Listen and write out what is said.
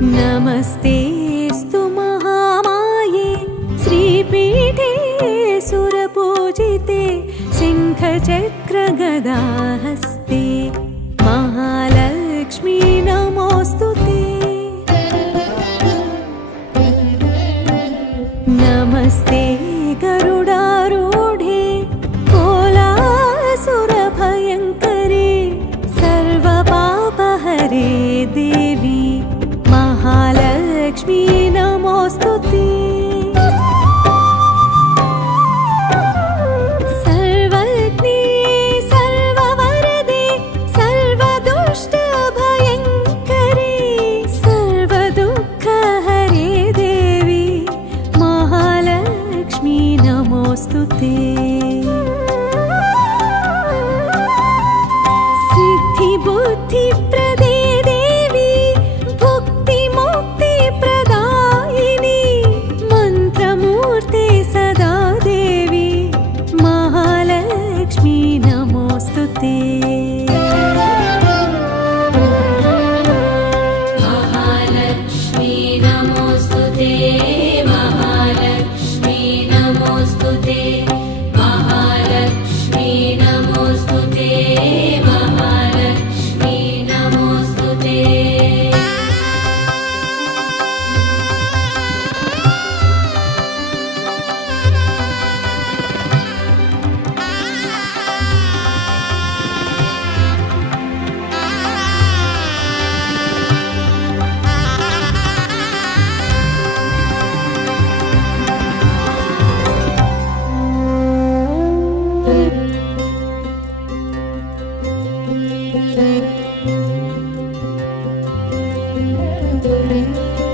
Namaste. शङ्खचक्रगदाहस्ते Mahalakshmi नमोऽस्तु ते नमस्ते गरुडारूढे कोलासुरभयङ्करे सर्वपापहरे देवी महालक्ष्मी స్తుతే సిద్ధి బుద్ధి ప్రదే దేవి భక్తి ముక్తి ప్రదాయిని మంత్రమూర్తి సదా దేవి మహాలక్ష్మి నమోస్తుతే. Thank you.